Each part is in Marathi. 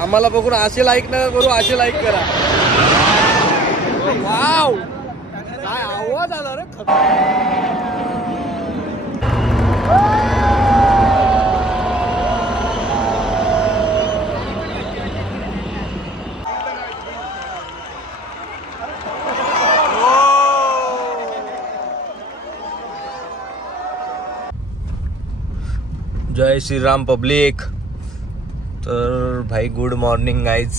आम्हाला बघून असे लाईक नका करू, असे लाईक करा. वाव काय आवाज आला रे. जय श्रीराम पब्लिक. तर भाई गुड मॉर्निंग गाईज.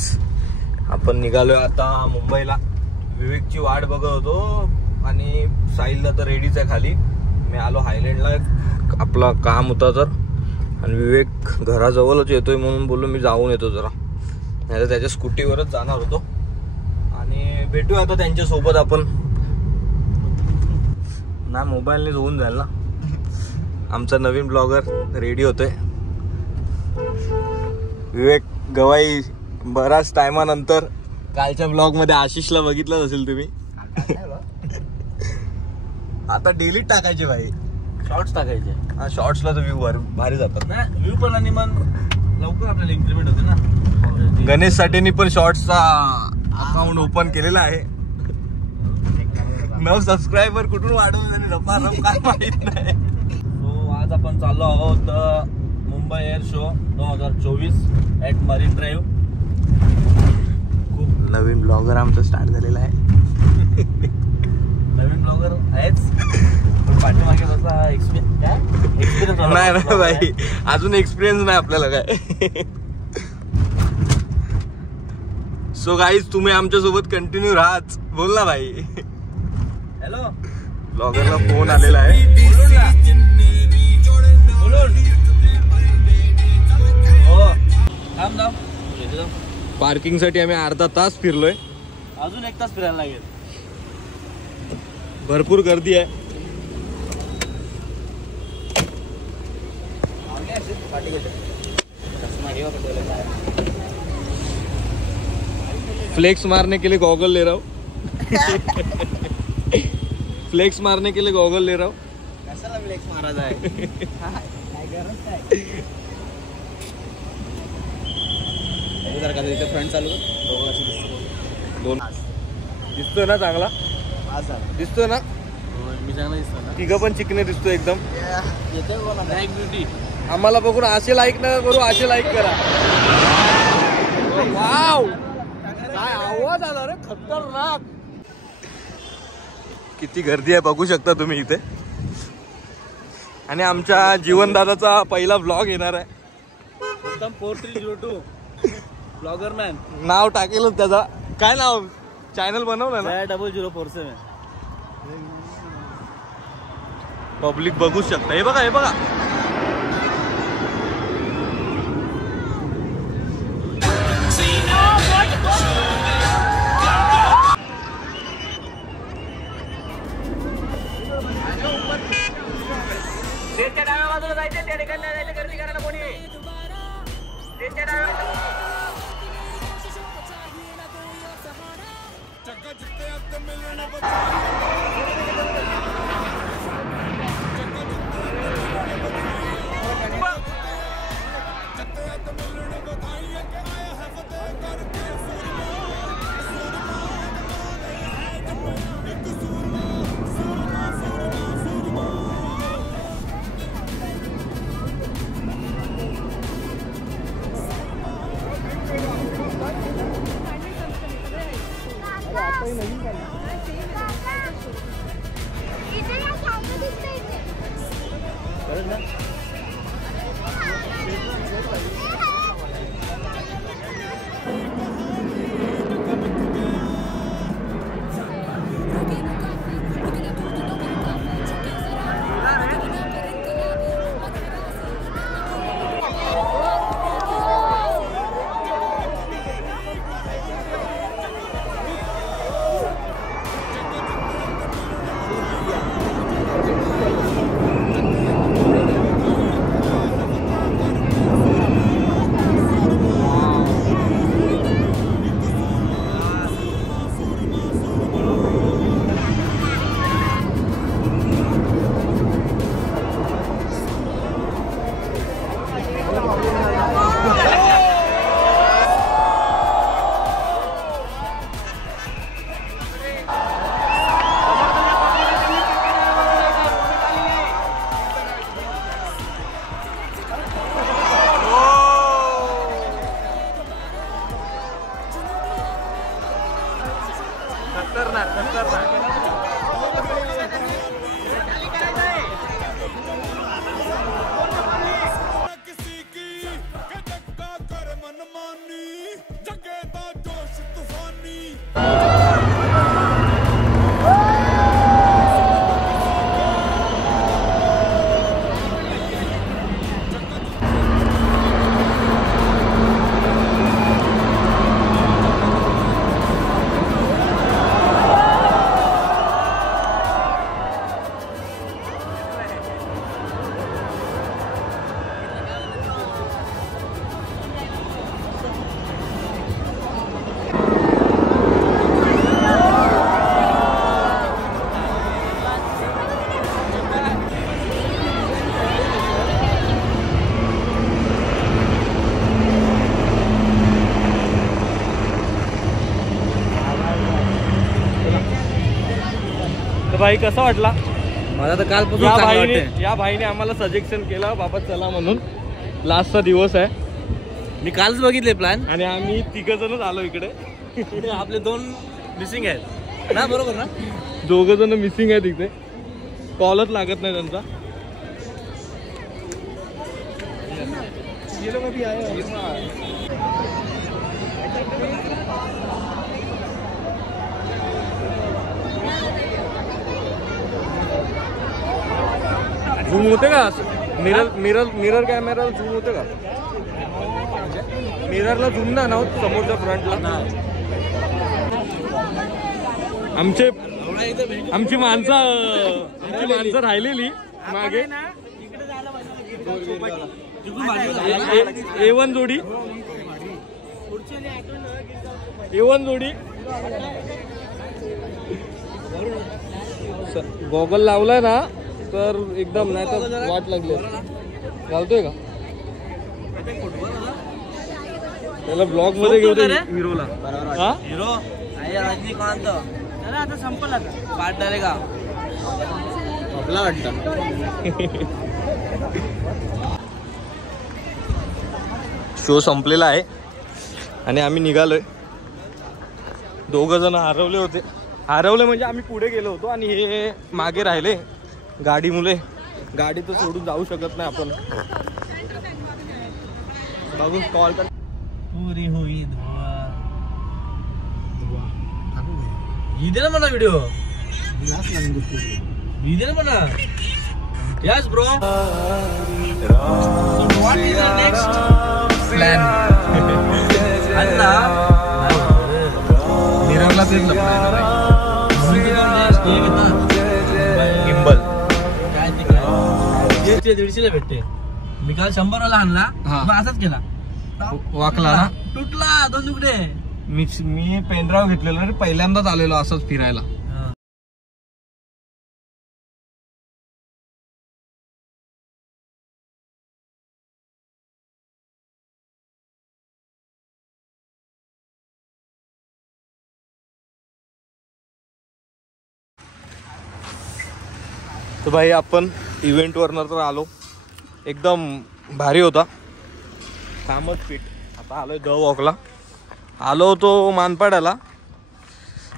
आपण निघालोय आता मुंबईला. विवेकची वाट बघत होतो आणि साहिलला तर रेडीच आहे खाली. मी आलो हायलँडला, आपला काम होता तर. आणि विवेक घराजवळच येतोय म्हणून बोललो मी जाऊन येतो जरा, नाही तर त्याच्या स्कूटीवरच जाणार होतो. आणि भेटूया आता त्यांच्यासोबत आपण. ना मोबाईलनेच होऊन जाईल ना. आमचा नवीन ब्लॉगर रेडी होतोय. विवेक गवाई बराच टायमानंतर. कालच्या ब्लॉग मध्ये आशिषला बघितलं असेल तुम्ही. आता डेली टाकायचे भाई, शॉर्ट्स टाकायचे. हा शॉर्ट्सला तर व्ह्यू भारी जातात ना. व्ह्यू पण आणि मग लवकर आपल्याला इन्क्रीमेंट होते ना. गणेश साठेंनी पण शॉर्ट्सचा अकाउंट ओपन केलेला आहे. 9 सबस्क्रायबर कुठून वाढवून आणि रपारप काय माहित नाही. आज आपण चाललो आहोत Mumbai air show 2024 at marine drive. खूप नवीन ब्लॉगर आमचा स्टार्ट झालेला आहे. नवीन ब्लॉगर आहेच, पण पाठीमागे तसा एक्सपिरियन्स नाही ना भाई, अजून एक्सपिरियन्स नाही आपल्याला काय. सो गाईज तुम्ही आमच्या सोबत कंटिन्यू राहाच. बोल ना भाई. हॅलो, ब्लॉगरला फोन आलेला आहे. पार्किंग साठी आम्ही अर्धा तास फिरलोय. अजून 1 तास फिरायला लागेल. भरपूर गर्दी आहे. फ्लेक्स मारने के लिए गॉगल ले रहा हूँ. फ्लेक्स मारने के लिए गॉगल ले रहा हूँ. कशाला फ्लेक्स मारायचा आहे. फ्रंट चालू दोन दिसतोय ना चांगला. दिसतोय ना. मी चांगला दिसतो ना. तिघं पण चिकने दिसतोय एकदम. ब्युटी. आम्हाला बघून असे लाईक नका करू, असे लाईक करा. वाव काय आवाज आला रे. खतरनाक. किती गर्दी आहे बघू शकता तुम्ही इथे. आणि आमच्या जीवनदादाचा पहिला ब्लॉग येणार आहे. उत्तम 4302 ब्लॉगर मॅन नाव टाकेलच त्याचा. काय नाव चॅनल बनवलं ना. 0047. पब्लिक बघू शकता. हे बघा, हे बघा. ट्रेनच्या डाव्या बाजूला जायचं, त्या ठिकाणी जायचं. गर्दी करायला कोणी. ट्रेनच्या डाव्या भाई कसा वाटला? मला तर कालपासून या भाईने आम्हाला सजेशन केलं बाबा चला म्हणून. लास्टचा दिवस आहे. मी कालच बघितले प्लॅन आणि आम्ही 3 जणच आलो इकडे. आपले 2 मिसिंग आहेत ना, बरोबर ना? 2 जण मिसिंग आहेत इथे. कॉलच लागत नाही त्यांचा. झूम होते का? मिरर कॅमेरा झूम होते का? मिररला झूम ना समोरच्या फ्रंटला. आमची माणसं राहिलेली मागे. A1 जोडी गॉगल लावलाय ना तर एकदम, नाही तर वाट लागली. घालतोय का त्याला ब्लॉग मध्ये घेऊ दे हिरोला. हिरो रजनीकांत आता संपला पार्ट का आपला वाटतं. शो संपलेला आहे आणि आम्ही निघालोय. 2 जण हरवले म्हणजे आम्ही पुढे गेलो होतो आणि हे मागे राहिले. गाडी मुले गाडी तर सोडून जाऊ शकत नाही आपण. बघू कॉल कर. पुरी हुई दे ना म्हणा व्हिडिओ. दे ना म्हणा. Yes bro. What is the next plan? आता निरावला तेच गिम्बल काय ते 150 ला भेटते. मी काल 100 वाला आणला. मग असाच केला. वाकला ना, तुटला 2 तुकडे. मी पेनड्राईव्ह घेतलेला रे. पहिल्यांदाच आलेलो असंच फिरायला. तर भाई आपण इव्हेंट वरनं तर आलो. एकदम भारी होता. कामच फिट. आता आलोय द वॉकला. आलो होतो मानपाड्याला,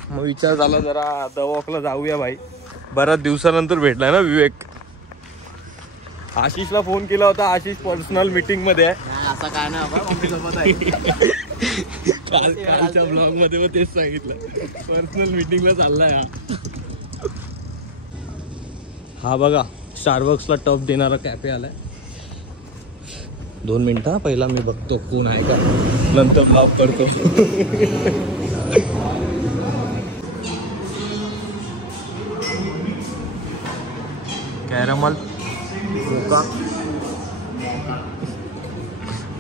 मग विचार झाला जरा द वॉकला जाऊया भाई. बऱ्याच दिवसानंतर भेटलाय ना विवेक. आशिषला फोन केला होता. आशिष पर्सनल मीटिंग मध्ये आहे. असा काय नाही. कालच्या ब्लॉग मध्ये मग तेच सांगितलं. पर्सनल मीटिंगला चाललाय हा बघा. स्टारबक्सला टफ देणारा कॅफे आलाय. 2 मिनिटं पहिला मी बघतो कोण आहे का, नंतर ब्लॉग करतो. कैरमल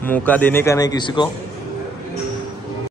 मोका देने का नहीं किसी को.